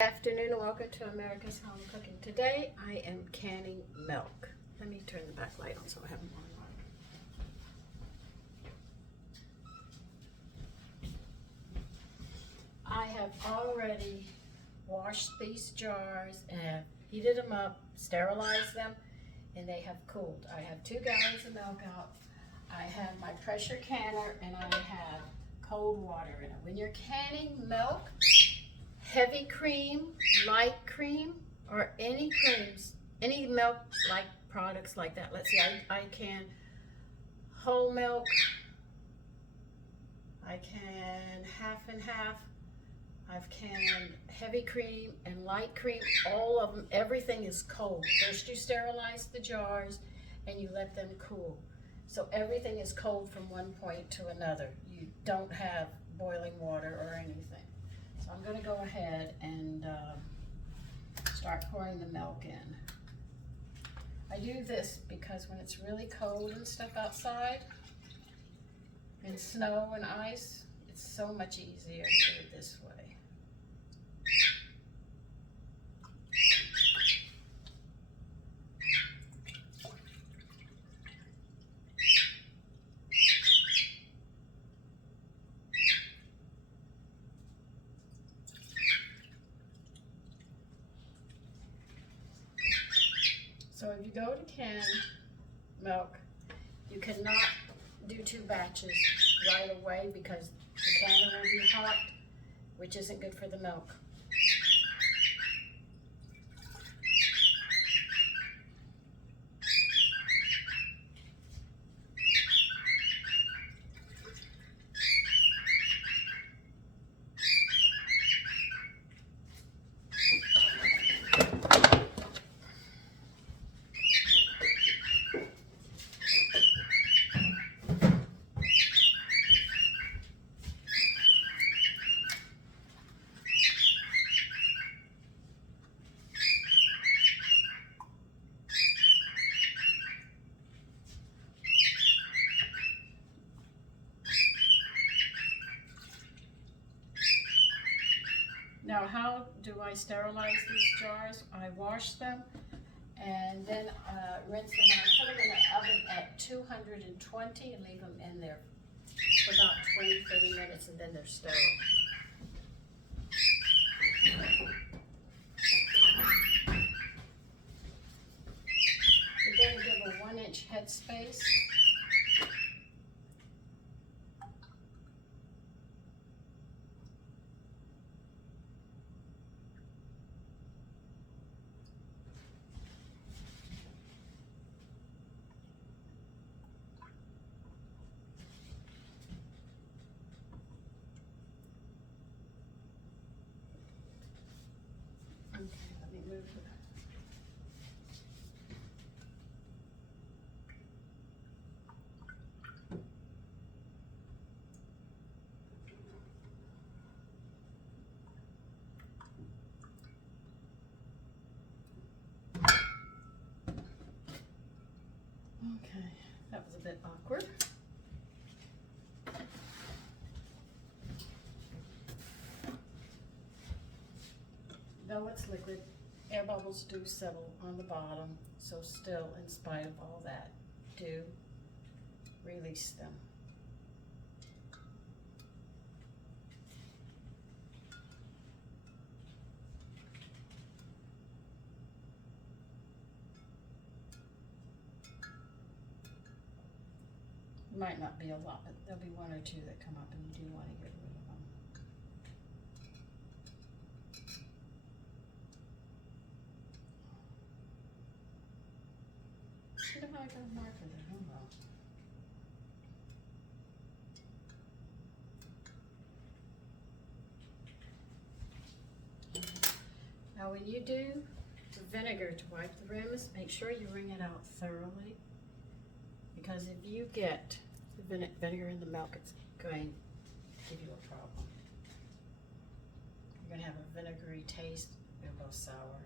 Good afternoon and welcome to America's Home Cooking. Today I am canning milk. Let me turn the back light on so I have more on. I have already washed these jars and have heated them up, sterilized them, and they have cooled. I have 2 gallons of milk out. I have my pressure canner and I have cold water in it. When you're canning milk, heavy cream, light cream, or any creams, any milk-like products like that. Let's see, I can whole milk, I can half and half, I've canned heavy cream and light cream, all of them, everything is cold. First you sterilize the jars and you let them cool. So everything is cold from one point to another. You don't have boiling water or anything. So I'm going to go ahead and start pouring the milk in. I do this because when it's really cold and stuff outside, and snow and ice, it's so much easier to do it this way. So if you go to can milk, you cannot do 2 batches right away because the canner will be hot, which isn't good for the milk. Now, how do I sterilize these jars? I wash them and then rinse them out. Put them in the oven at 220 and leave them in there for about 20-30 minutes, and then they're sterile. You're going to give a 1-inch headspace. Okay, let me move it. Okay, that was a bit awkward. Though it's liquid, air bubbles do settle on the bottom, so still, in spite of all that, do release them. Might not be a lot, but there'll be 1 or 2 that come up and you do want to get rid of them. Should have I got a marker there? Oh well. Now when you do the vinegar to wipe the rims, make sure you wring it out thoroughly, because if you get the vinegar in the milk, it's going to give you a problem. You're going to have a vinegary taste, it'll go sour.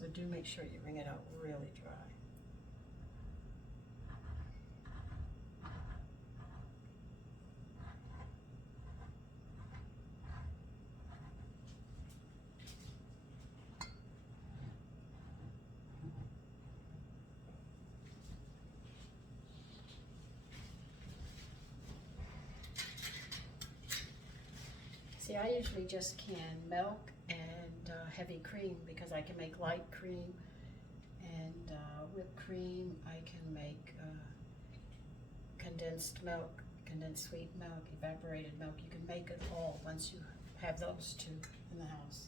So do make sure you wring it out really dry. See, I usually just can milk and heavy cream because I can make light cream and whipped cream. I can make condensed milk, condensed sweet milk, evaporated milk. You can make it all once you have those two in the house.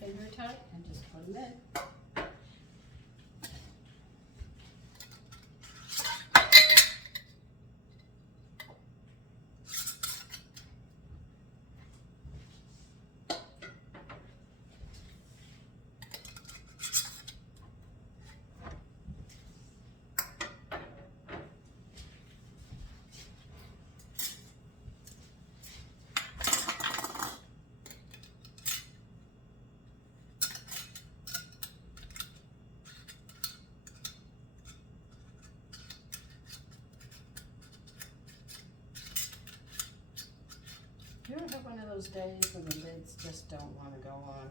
Finger tight and just put them in. You ever have one of those days when the lids just don't want to go on?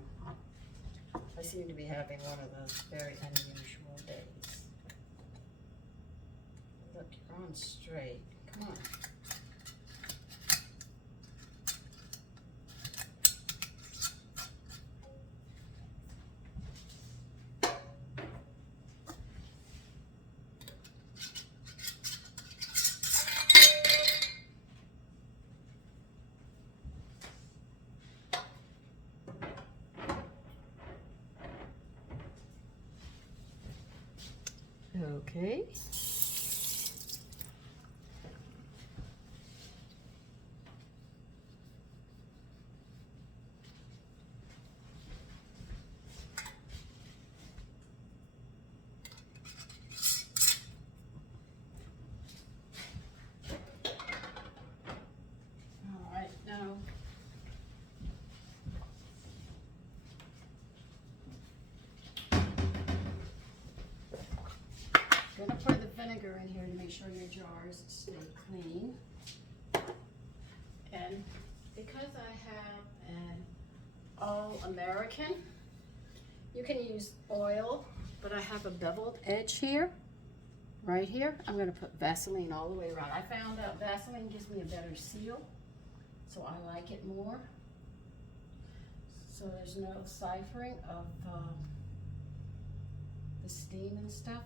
I seem to be having one of those very unusual days. Look, you're on straight. Come on. Okay. All right, now I'm gonna pour the vinegar in here to make sure your jars stay clean. And because I have an All-American, you can use oil, but I have a beveled edge here, right here. I'm gonna put Vaseline all the way around. I found out Vaseline gives me a better seal, so I like it more. So there's no ciphering of the steam and stuff.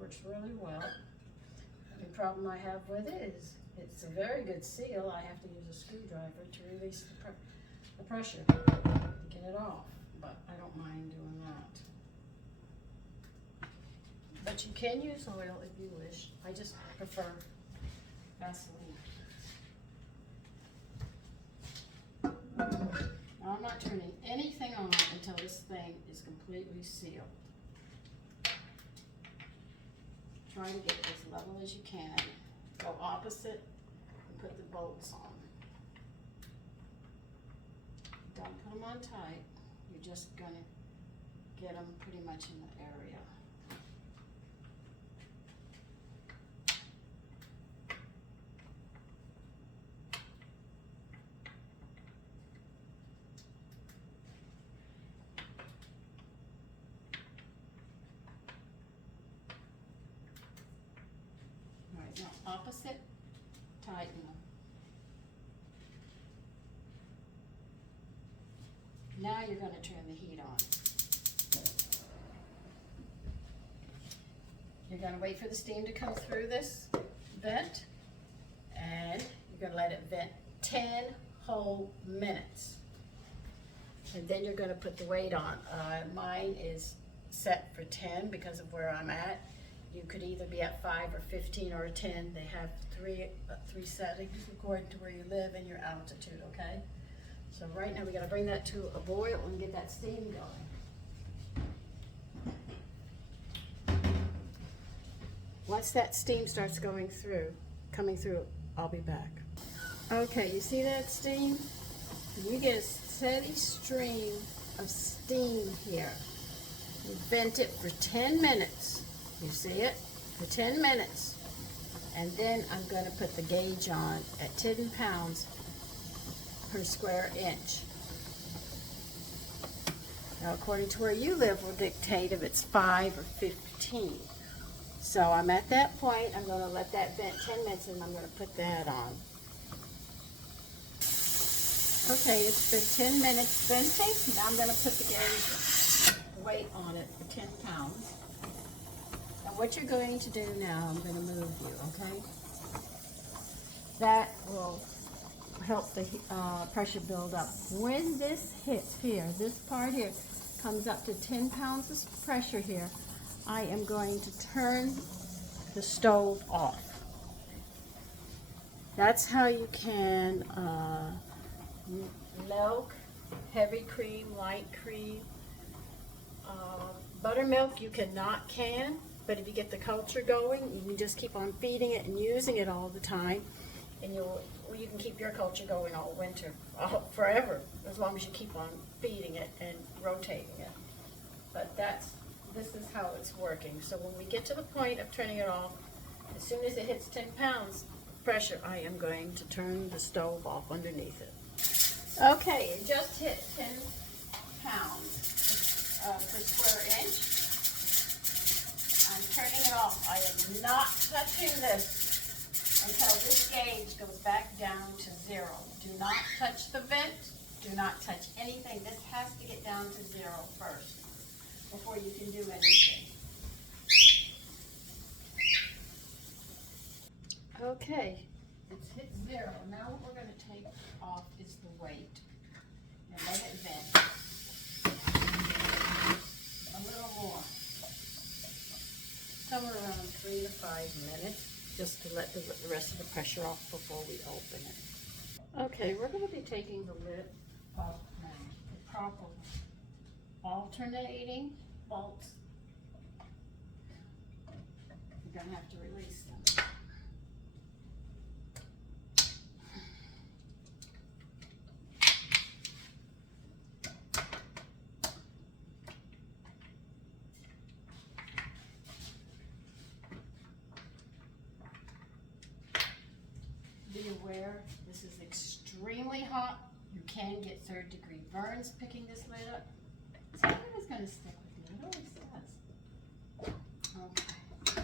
Works really well. The problem I have with it is it's a very good seal. I have to use a screwdriver to release the pressure to get it off, but I don't mind doing that. But you can use oil if you wish. I just prefer Vaseline. Now I'm not turning anything on until this thing is completely sealed. Try to get as level as you can. Go opposite and put the bolts on. Don't put them on tight. You're just gonna get them pretty much in the area. Now opposite, tighten them. Now you're going to turn the heat on. You're going to wait for the steam to come through this vent, and you're gonna let it vent 10 whole minutes. And then you're gonna put the weight on. Mine is set for 10 because of where I'm at. You could either be at 5 or 15 or 10. They have three settings according to where you live and your altitude, okay? So right now we gotta bring that to a boil and get that steam going. Once that steam starts coming through, I'll be back. Okay, you see that steam? You get a steady stream of steam here. You vent it for 10 minutes. You see it? For 10 minutes. And then I'm going to put the gauge on at 10 pounds per square inch. Now, according to where you live will dictate if it's 5 or 15. So I'm at that point. I'm going to let that vent 10 minutes and I'm going to put that on. Okay, it's been 10 minutes venting. Now I'm going to put the gauge weight on it for 10 pounds. And what you're going to do now, I'm going to move you, okay? That will help the pressure build up. When this hits here, this part here, comes up to 10 pounds of pressure here, I am going to turn the stove off. That's how you can milk, heavy cream, light cream. Buttermilk you cannot can, but if you get the culture going, you can just keep on feeding it and using it all the time, and you can keep your culture going all winter, forever, as long as you keep on feeding it and rotating it. But this is how it's working. So when we get to the point of turning it off, as soon as it hits 10 pounds pressure, I am going to turn the stove off underneath it. Okay, it just hit 10 pounds per square inch. I'm turning it off. I am not touching this until this gauge goes back down to 0. Do not touch the vent. Do not touch anything. This has to get down to 0 first before you can do anything. Okay, it's hit 0. Now what we're going to take off is the weight and let it vent a little more, somewhere around 3 to 5 minutes, just to let the rest of the pressure off before we open it. Okay, we're going to be taking the lid off now. The proper alternating bolts. You're going to have to release them. Be aware, this is extremely hot. You can get 3rd-degree burns picking this lid up. Something is going to stick with you. It always does. Okay.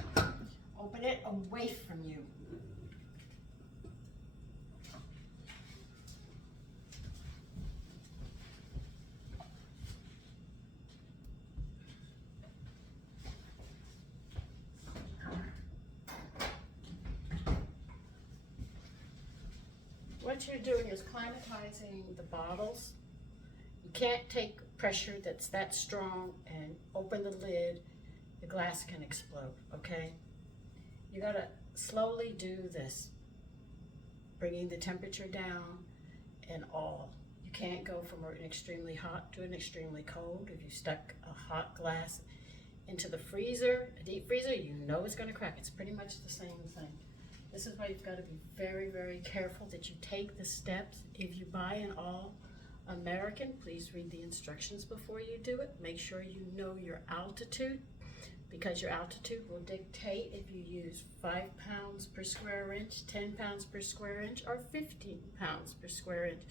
Open it away from you. What you're doing is climatizing the bottles. You can't take pressure that's that strong and open the lid. The glass can explode, okay? You gotta slowly do this, bringing the temperature down and all. You can't go from an extremely hot to an extremely cold. If you stuck a hot glass into the freezer, a deep freezer, you know it's gonna crack. It's pretty much the same thing. This is why you've got to be very, very careful that you take the steps. If you buy an all-American, please read the instructions before you do it. Make sure you know your altitude, because your altitude will dictate if you use 5 pounds per square inch, 10 pounds per square inch, or 15 pounds per square inch.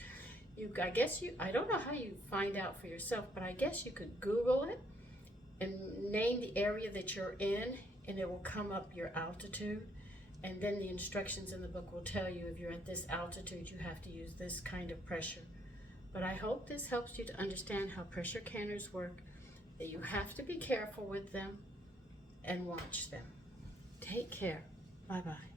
I don't know how you find out for yourself, but I guess you could Google it and name the area that you're in, and it will come up your altitude. And then the instructions in the book will tell you if you're at this altitude, you have to use this kind of pressure. But I hope this helps you to understand how pressure canners work, that you have to be careful with them and watch them. Take care. Bye-bye.